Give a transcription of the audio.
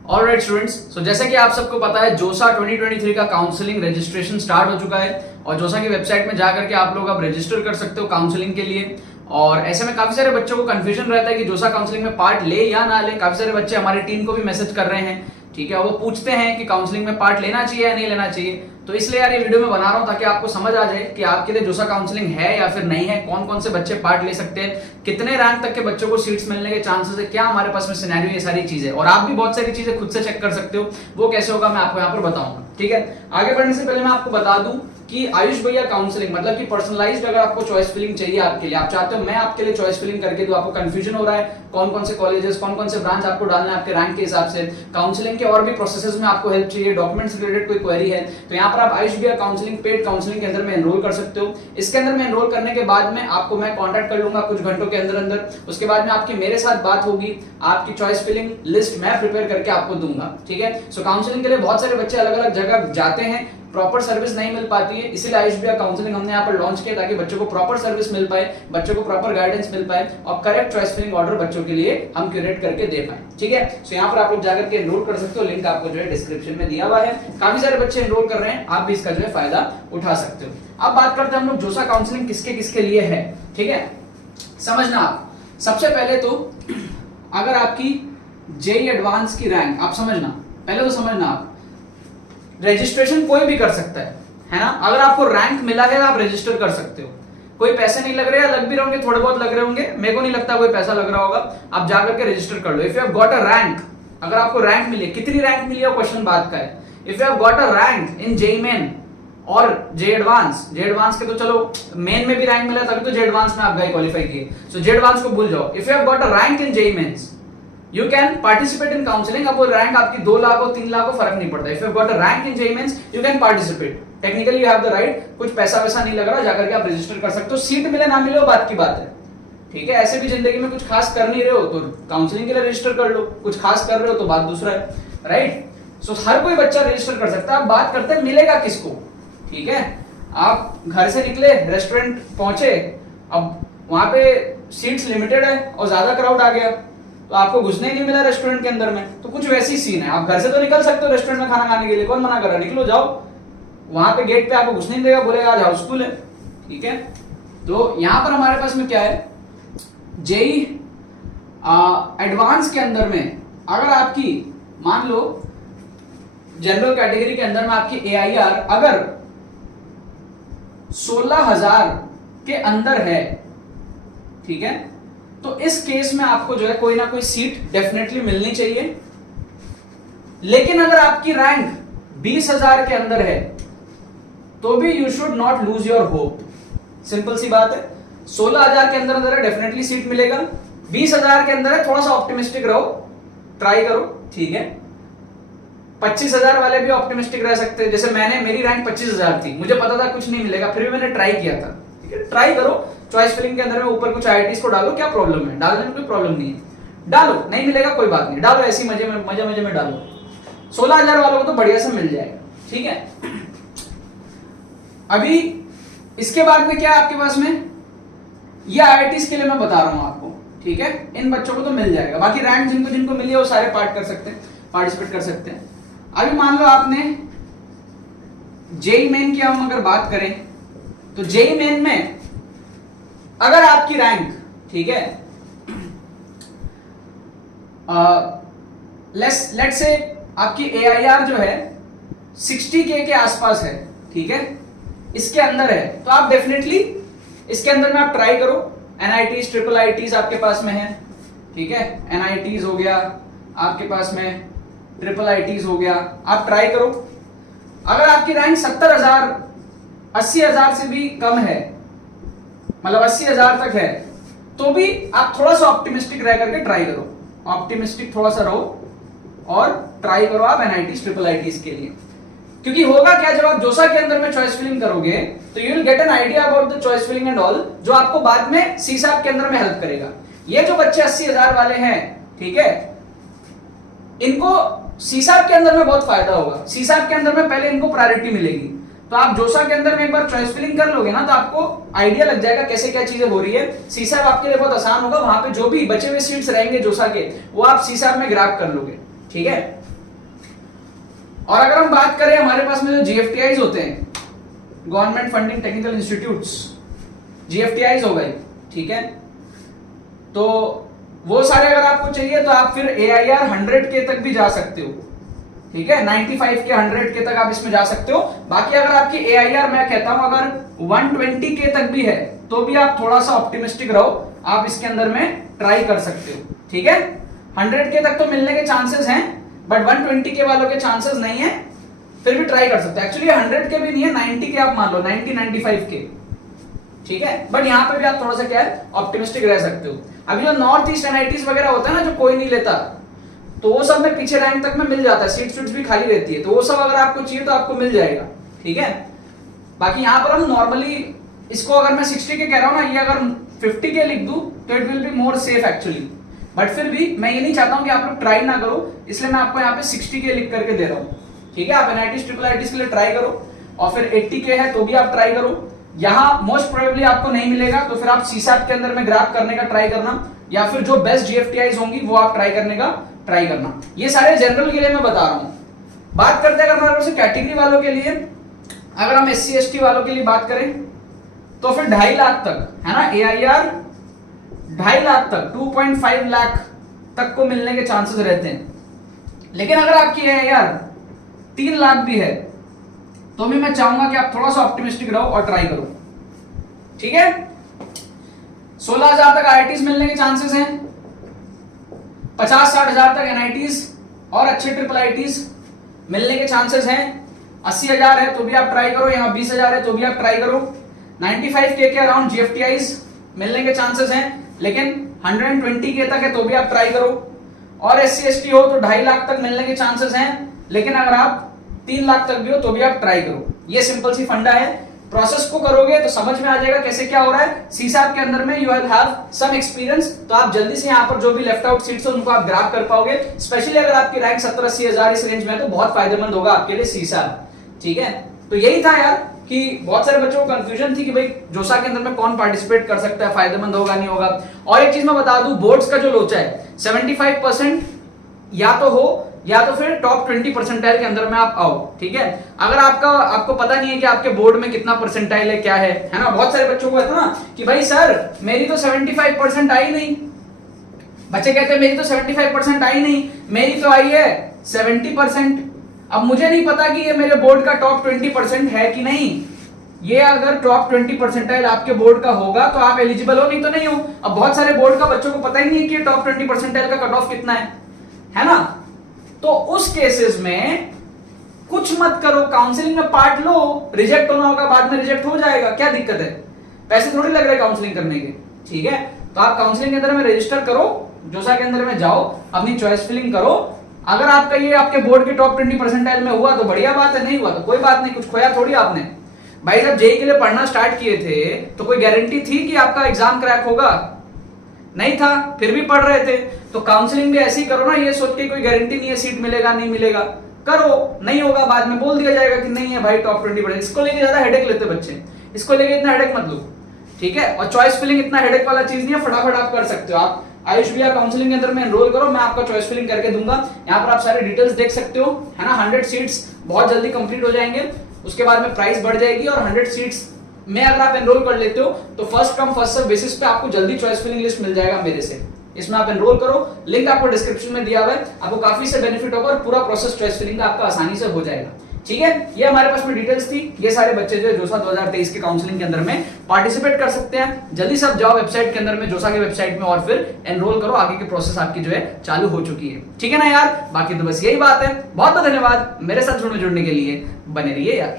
Alright students, सो जैसा कि आप सबको पता है जोसा 2023 का काउंसलिंग रजिस्ट्रेशन स्टार्ट हो चुका है और जोसा की वेबसाइट में जाकर के आप लोग अब रजिस्टर कर सकते हो काउंसलिंग के लिए। और ऐसे में काफी सारे बच्चों को कंफ्यूजन रहता है कि जोसा काउंसलिंग में पार्ट ले या ना ले। काफी सारे बच्चे हमारी टीम को भी मैसेज कर रहे हैं, ठीक है, वो पूछते हैं कि काउंसलिंग में पार्ट लेना चाहिए या नहीं लेना चाहिए। तो इसलिए यार ये वीडियो में बना रहा हूं ताकि आपको समझ आ जाए कि आपके लिए जोसा काउंसलिंग है या फिर नहीं है, कौन कौन से बच्चे पार्ट ले सकते हैं, कितने रैंक तक के बच्चों को सीट्स मिलने के चांसेस है, क्या हमारे पास में सिनेरियो, ये सारी चीजें। और आप भी बहुत सारी चीजें खुद से चेक कर सकते हो, वो कैसे होगा मैं आपको यहाँ पर बताऊंगा। ठीक है, आगे बढ़ने से पहले मैं आपको बता दूं कि आयुष भैया काउंसलिंग मतलब कि पर्सनलाइज्ड अगर आपको चॉइस फिलिंग चाहिए आपके लिए, आप चाहते हो मैं आपके लिए चॉइस फिलिंग करके दूं, आपको कंफ्यूजन हो रहा है कौन कौन से कॉलेजेस, कौन कौन से ब्रांच आपको डालना है आपके रैंक के हिसाब से, काउंसलिंग के और भी प्रोसेसेस में आपको हेल्प चाहिए, डॉक्यूमेंट्स रिलेटेड कोई क्वेरी है, तो यहाँ पर आप आयुष भैया काउंसलिंग पेड काउंसलिंग के अंदर में एनरोल कर सकते हो। इसके अंदर में एनरोल करने के बाद में आपको मैं कांटेक्ट कर लूंगा कुछ घंटों के अंदर अंदर। उसके बाद में आपकी मेरे साथ बात होगी, आपकी चॉइस फिलिंग लिस्ट मैं प्रिपेयर करके आपको दूंगा। ठीक है, सो काउंसलिंग के लिए बहुत सारे बच्चे अलग अलग जगह जाते हैं, प्रॉपर सर्विस नहीं मिल पाती है, इसीलिए आयुष भैया काउंसलिंग हमने यहाँ पर लॉन्च किया ताकि बच्चों को प्रॉपर सर्विस मिल पाए, बच्चों को प्रॉपर गाइडेंस मिल पाए और करेक्ट चॉइस फिलिंग ऑर्डर बच्चों के लिए हम क्यूरेट करके दे पाए। ठीक है, सो यहाँ पर आप लोग जाकर के एनरोल कर सकते हो, लिंक आपको जो है डिस्क्रिप्शन में दिया हुआ है। काफी सारे बच्चे एनरोल कर रहे हैं, आप भी इसका जो है फायदा उठा सकते हो। अब बात करते हैं हम लोग जोसा काउंसलिंग किसके किसके लिए है। ठीक है, समझना आप सबसे पहले तो अगर आपकी जेई एडवांस की रैंक, आप समझना पहले तो समझना आप रजिस्ट्रेशन कोई भी कर सकता है ना। अगर आपको रैंक मिला है आप रजिस्टर कर सकते हो, कोई पैसे नहीं लग रहे, या लग भी रहे होंगे थोड़े बहुत लग रहे होंगे, मेरे को नहीं लगता कोई पैसा लग रहा होगा, आप जाकर के रजिस्टर कर लो। If you have got a rank, अगर आपको रैंक मिली, कितनी रैंक मिली है क्वेश्चन बात का है। If you have got a rank in JEE Main और जे एडवांस के तो चलो मेन में भी रैंक मिला तभी तो जे एडवांस में आप गए क्वालिफाई किए, सो जे एडवांस को भूल जाओ। If you have got a rank in JEE Mains you can participate in counselling. अब वो रैंक आपकी 2 लाख हो 3 लाख हो फर्क नहीं पड़ता। If you got a rank in JEE Mains you can participate, technically you have the right, कुछ पैसा वैसा नहीं लग रहा, जाकर के आप रजिस्टर कर सकते हो। सीट मिले ना मिले वो बात की बात है, ठीक है। ऐसे भी जिंदगी में कुछ खास कर नहीं रहे हो तो काउंसलिंग के लिए रजिस्टर कर लो, कुछ खास कर रहे हो तो बात दूसरा है, राइट। सो हर कोई बच्चा रजिस्टर कर सकता है। अब बात करते हैं मिलेगा किसको। ठीक है, आप घर से निकले, रेस्टोरेंट पहुंचे, अब वहां पे सीट्स लिमिटेड है और ज्यादा क्राउड आ गया तो आपको घुसने ही नहीं मिला रेस्टोरेंट के अंदर में, तो कुछ वैसी सीन है। आप घर से तो निकल सकते हो रेस्टोरेंट में खाना खाने के लिए, कौन मना कर रहा है, निकलो जाओ। वहां पे गेट पे आपको घुसने नहीं देगा, बोलेगा आज हाउसफुल है। ठीक है, तो यहां पर हमारे पास में क्या है, जेई एडवांस के अंदर में अगर आपकी मान लो जनरल कैटेगरी के अंदर में आपकी एआईआर अगर 16,000 के अंदर है, ठीक है, तो इस केस में आपको जो है कोई ना कोई सीट डेफिनेटली मिलनी चाहिए। लेकिन अगर आपकी रैंक 20,000 के अंदर है तो भी you should not lose your hope. Simple सी बात है, 16,000 के अंदर है डेफिनेटली सीट मिलेगा, 20,000 के अंदर है थोड़ा सा ऑप्टिमिस्टिक रहो, ट्राई करो। ठीक है, 25,000 वाले भी ऑप्टिमिस्टिक रह सकते हैं, जैसे मेरी रैंक 25,000 थी, मुझे पता था कुछ नहीं मिलेगा, फिर भी मैंने ट्राई किया था। ठीक है, ट्राई करो, चॉइस फिलिंग के अंदर में ऊपर कुछ आईआईटीज को डालो, क्या प्रॉब्लम है, डालने में कोई प्रॉब्लम नहीं है, डालो, नहीं मिलेगा कोई बात नहीं, डालो, ऐसी मजे में डालो। 16,000 वालों को तो बढ़िया से मिल जाएगा। ठीक है, अभी इसके बाद में क्या है आपके पास में, ये आईआईटीज के लिए मैं बता रहा हूं आपको। ठीक है, इन बच्चों को तो मिल जाएगा, बाकी रैंक जिनको जिनको मिली है वो सारे पार्टिसिपेट कर सकते हैं। अभी मान लो आपने जेई मेन की हम अगर बात करें तो जेई मेन में अगर आपकी रैंक, ठीक है, लेट्स से आपकी एआईआर जो है 60K के आसपास है, ठीक है, इसके अंदर है, तो आप डेफिनेटली इसके अंदर में आप ट्राई करो। एनआईटीज, ट्रिपल आईटीज आपके पास में है, ठीक है, एनआईटीज हो गया आपके पास में, ट्रिपल आईटीज हो गया, आप ट्राई करो। अगर आपकी रैंक 70,000 80,000 से भी कम है, मतलब 80,000 तक है, तो भी आप थोड़ा सा ऑप्टिमिस्टिक रह करके ट्राई करो, ऑप्टिमिस्टिक थोड़ा सा रहो और ट्राई करो आप एनआईटीज, ट्रिपल आईटीज के लिए। क्योंकि होगा क्या, जब आप जोसा के अंदर में चॉइस फिलिंग करोगे तो you will get an idea about the choice filling and all, जो आपको बाद में सीसैप के अंदर में हेल्प करेगा। ये जो बच्चे 80,000 वाले हैं, ठीक है, इनको सीसैप के अंदर में बहुत फायदा होगा। सीसैप के अंदर में पहले इनको प्रायोरिटी मिलेगी, तो आप जोसा के अंदर में एक बार चॉइस फिलिंग कर लोगे ना तो आपको आइडिया लग जाएगा कैसे क्या चीजें हो रही है। सीसैप आपके लिए बहुत आसान होगा, वहां पे जो भी बचे हुए सीट्स रहेंगे जोसा के वो आप सीसैप में ग्रैब कर लोगे। ठीक है, और अगर हम बात करें हमारे पास में जो GFTIs होते हैं, government funding technical institutes, GFTIs हो गए, ठीक है, तो वो सारे अगर आपको चाहिए तो आप फिर AIR 100K तक भी जा सकते हो, ठीक है, 95K 100K तक आप इसमें जा सकते हो। बाकी अगर आपकी AIR मैं कहता हूं अगर 120K तक भी है तो भी आप थोड़ा सा ऑप्टिमिस्टिक रहो, आप इसके अंदर में ट्राई कर सकते हो, ठीक है। 100K तक तो मिलने के चांसेस हैं, बट 120K वालों के चांसेस नहीं है, फिर भी ट्राई कर सकते हैं। एक्चुअली 100K भी नहीं है, 90K आप मान लो, 90-95K, ठीक है, बट यहाँ पे भी आप थोड़ा सा क्या है ऑप्टिमिस्टिक रह सकते हो। अभी जो नॉर्थ ईस्ट NITs वगैरह होता है ना, जो कोई नहीं लेता, तो वो सब में पीछे रैंक तक में मिल जाता है, सीट्स भी खाली रहती है, तो वो सब अगर आपको चाहिए तो आपको मिल जाएगा, ठीक है। बाकी यहाँ पर हम नॉर्मली इसको अगर मैं 60K कह रहा हूँ ना, ये अगर 50K लिख दूं तो it will be more safe actually, but फिर भी मैं ये नहीं चाहता हूँ कि आप लोग ट्राई ना करो, इसलिए मैं आपको यहाँ पे 60K लिख करके दे रहा हूँ, ठीक है। आप NITs IIITs के लिए ट्राई करो, और फिर 80K है तो भी आप ट्राई करो। यहाँ मोस्ट प्रोबेबली आपको नहीं मिलेगा तो फिर आप CSAT के अंदर में ग्रैब करने का ट्राई करना, या फिर जो बेस्ट GFTIs होंगी वो आप ट्राई करने का ट्राई करना। ये सारे जनरल के लिए मैं बता रहा हूं। बात करते हैं अगर हमारे पास कैटेगरी वालों के लिए, अगर हम SC ST वालों के लिए बात करें तो फिर 2.5 लाख तक है ना, AIR 2.5 लाख तक 2.5 लाख तक को मिलने के चांसेस रहते हैं। लेकिन अगर आपकी AIR 3 लाख भी है तो भी मैं चाहूंगा कि आप थोड़ा सा ऑप्टिमिस्टिक रहो और ट्राई करो, ठीक है। 16,000 तक IITs मिलने के चांसेस हैं, 50-60 हजार तक NITs और अच्छे IIITs मिलने के चांसेस हैं। 80,000 है तो भी आप ट्राई करो, यहाँ 20,000 है तो भी आप ट्राई करो। 95K के अराउंड GFTIs मिलने के चांसेस हैं, लेकिन 120K तक है तो भी आप ट्राई करो। और SC ST हो तो 2.5 लाख तक मिलने के चांसेस हैं, लेकिन अगर आप 3 लाख तक भी हो तो भी आप ट्राई करो। ये सिंपल सी फंडा है, प्रोसेस को करोगे तो समझ में आ जाएगा कैसे क्या हो रहा है। CSAT के अंदर में you will have some experience, तो आप जल्दी से यहाँ पर जो भी लेफ्ट आउट सीट्स है उनको आप ग्रैब कर पाओगे। स्पेशली अगर आपकी रैंक 70-80 हजार इस रेंज में है तो बहुत फायदेमंद होगा आपके लिए CSAT, ठीक है। तो यही था यार कि बहुत सारे बच्चों को कंफ्यूजन थी कि भाई जोसा के अंदर में कौन पार्टिसिपेट कर सकता है, फायदेमंद होगा नहीं होगा। और एक चीज मैं बता दूं, बोर्ड्स का जो लोचा है 75% या तो हो या तो फिर टॉप 20 परसेंटाइल के अंदर में आप आओ, ठीक है। अगर आपको पता नहीं है कि आपके बोर्ड में कितना परसेंटाइल है क्या है ना, बहुत सारे बच्चों को कहते हैं ना कि भाई सर मेरी तो 75% आई नहीं, बच्चे कहते हैं मेरी तो 75% आई नहीं, मेरी तो आई है 70%। अब मुझे नहीं पता कि ये मेरे बोर्ड का टॉप 20% है कि नहीं। ये अगर टॉप 20 परसेंटाइल आपके बोर्ड का होगा तो आप एलिजिबल हो, नहीं तो नहीं हो। अब बहुत सारे बोर्ड का बच्चों को पता ही नहीं है कि टॉप 20 परसेंटाइल का कट ऑफ कितना है ना। तो उस केसेस में कुछ मत करो, काउंसलिंग में पार्ट लो, रिजेक्ट होना होगा बाद में रिजेक्ट हो जाएगा, क्या दिक्कत है, पैसे थोड़ी लग रहे काउंसलिंग करने के, ठीक है। तो आप काउंसलिंग के अंदर में रजिस्टर करो, जोसा के अंदर में जाओ, अपनी चॉइस फिलिंग करो। अगर आपका ये आपके बोर्ड के टॉप 20 परसेंटाइल में हुआ तो बढ़िया बात है, नहीं हुआ तो कोई बात नहीं, कुछ खोया थोड़ी आपने। भाई जब जेईई के लिए पढ़ना स्टार्ट किए थे तो कोई गारंटी थी कि आपका एग्जाम क्रैक होगा? नहीं था, फिर भी पढ़ रहे थे। तो काउंसलिंग भी ऐसे ही करो ना, ये सोच के कोई गारंटी नहीं है सीट मिलेगा नहीं मिलेगा, करो, नहीं होगा बाद में बोल दिया जाएगा कि नहीं है भाई टॉप 20%। इसको लेके ज्यादा हेडेक लेते बच्चे, इसको लेके इतना हेडेक मत लो, ठीक है। और चॉइस फिलिंग इतना हेडेक वाला चीज नहीं है, फटाफट आप कर सकते हो। आप आयुष भैया काउंसलिंग के अंदर में एनरोल करो, मैं आपका चॉइस फिलिंग करके दूंगा। यहाँ पर आप सारे डिटेल्स देख सकते हो, है ना। 100 सीट्स बहुत जल्दी कंप्लीट हो जाएंगे, उसके बाद में प्राइस बढ़ जाएगी, और 100 सीट्स में अगर आप एनरोल कर लेते हो तो first come first serve basis पे आपको जल्दी चॉइस फिलिंग लिस्ट मिल जाएगा मेरे से। इसमें आप एनरोल करो, लिंक आपको डिस्क्रिप्शन में दिया हुआ है, आपको काफी से बेनिफिट होगा और पूरा प्रोसेस चॉइस फिलिंग का आपका आसानी से हो जाएगा, ठीक है। ये हमारे पास में डिटेल्स थी। ये सारे बच्चे जो जोसा 2023 के काउंसलिंग के अंदर में पार्टिसिपेट कर सकते हैं। जल्दी से आप जाओ वेबसाइट के अंदर में, जोसा के वेबसाइट में, और फिर एनरोल करो। आगे की प्रोसेस आपकी जो है चालू हो चुकी है, ठीक है ना यार। बाकी तो बस यही बात है। बहुत बहुत धन्यवाद मेरे साथ जुड़ने के लिए, बने रहिए यार।